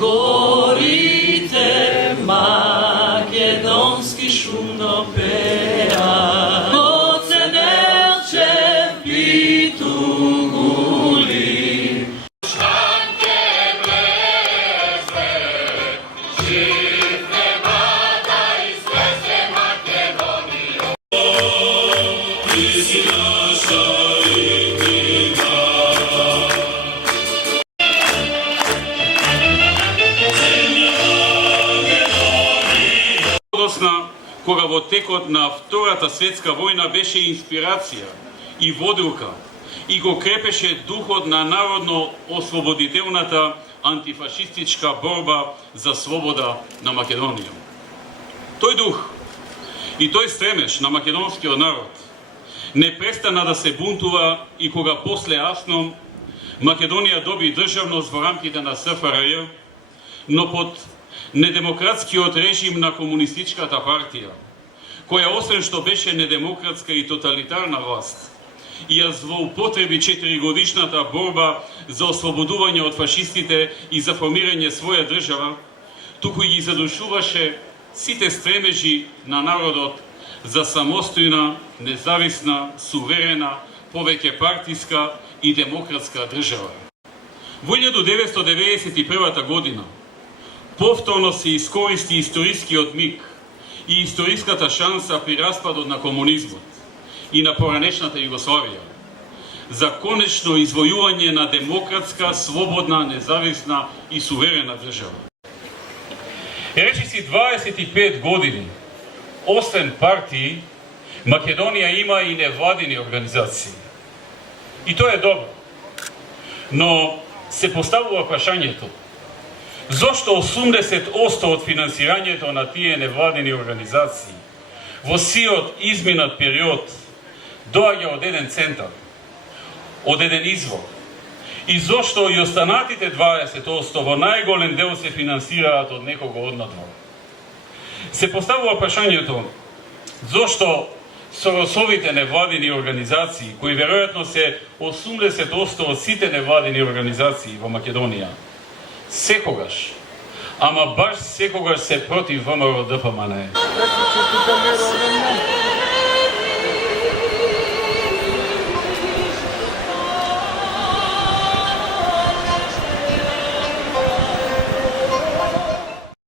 Горите македонски шумно пеа, оценелче притугули. Кога во текот на Втората светска војна беше инспирација и водилка и го крепеше духот на народно-ослободителната антифашистичка борба за слобода на Македонија. Тој дух и тој стремеж на македонскиот народ не престана да се бунтува и кога после Асном Македонија доби државност во рамките на СФРЈ, но под недемократскиот режим на комунистичката партија, која освен што беше недемократска и тоталитарна власт, и ја злоупотреби 4-годишната борба за ослободување од фашистите и за формирање своја држава, туку ги задушуваше сите стремежи на народот за самостојна, независна, суверена, повеќе партиска и демократска држава. Во 1991 година повторно се искористи историскиот миг и историската шанса при распадот на комунизмот и на поранешната Југославија за конечно извојување на демократска, слободна, независна и суверена држава. Речиси 25 години, освен партии, Македонија има и невладини организации. И тоа е добро. Но се поставува прашањето: зошто 80% од финансирањето на тие невладини организации во сиот изминат период доаѓа од еден центар, од еден извор? И зошто и останатите 20% во најголем дел се финансираат од некого однадвор? Се поставува прашањето: зошто Соросовите невладини организации, кои веројатно се 80% од сите невладини организации во Македонија, секогаш, ама баш секогаш се против ВМРО ДПМН?